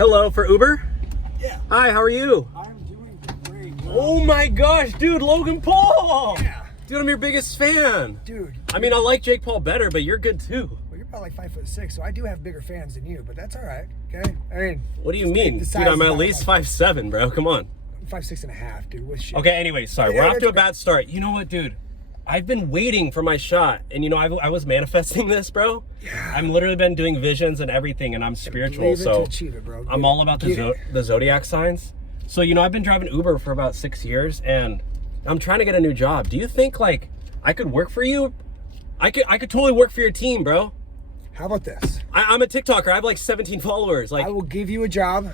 Hello, for Uber? Yeah. Hi, how are you? I'm doing great, bro. Oh my gosh, dude, Logan Paul! Yeah. Dude, I'm your biggest fan. Dude. I mean, I like Jake Paul better, but you're good too. Well, you're about like 5'6", so I do have bigger fans than you, but that's all right, okay? I mean... What do you mean? Dude, I'm at least 5'7", bro, come on. 5'6.5", dude, what shit? Okay, anyway, sorry, Yeah, we're off to a bad start. You know what, dude? I've been waiting for my shot, and you know, I was manifesting this, bro. Yeah. I've literally been doing visions and everything, and I'm spiritual, Believe it so to achieve it, bro. I'm all about the zodiac signs. So, you know, I've been driving Uber for about 6 years, and I'm trying to get a new job. Do you think, like, I could work for you? I could totally work for your team, bro. How about this? I'm a TikToker. I have like 17 followers. Like, I will give you a job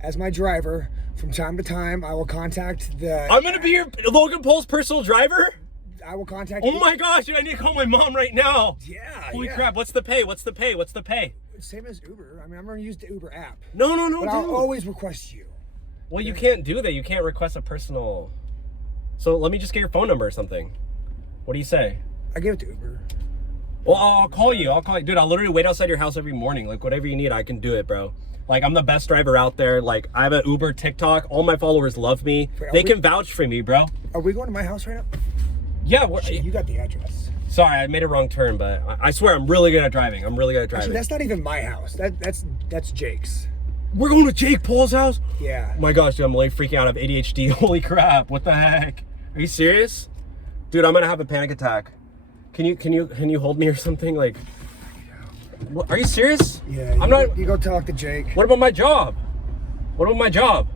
as my driver. From time to time, I will contact the... I'm gonna be your Logan Paul's personal driver? I will contact... Oh my gosh, dude, I need to call my mom right now. Yeah, Holy crap, what's the pay? What's the pay? What's the pay? Same as Uber. I mean, I'm gonna use the Uber app. No, But I'll always request you. Well, you can't do that. You can't request a personal... So let me just get your phone number or something. What do you say? I give it to Uber. Well, I'll call you. Dude, I'll literally wait outside your house every morning. Like, whatever you need, I can do it, bro. Like, I'm the best driver out there. Like, I have an Uber TikTok. All my followers love me. They can vouch for me, bro. Are we going to my house right now? Yeah. You got the address. Sorry, I made a wrong turn, but I swear I'm really good at driving. Actually, that's not even my house. That's Jake's. We're going to Jake Paul's house? Yeah. Oh my gosh, dude, I'm like freaking out. I have ADHD. Holy crap. What the heck? Are you serious? Dude, I'm going to have a panic attack. Can you hold me or something? Like, what, are you serious? Yeah. I'm not. You go talk to Jake. What about my job? What about my job?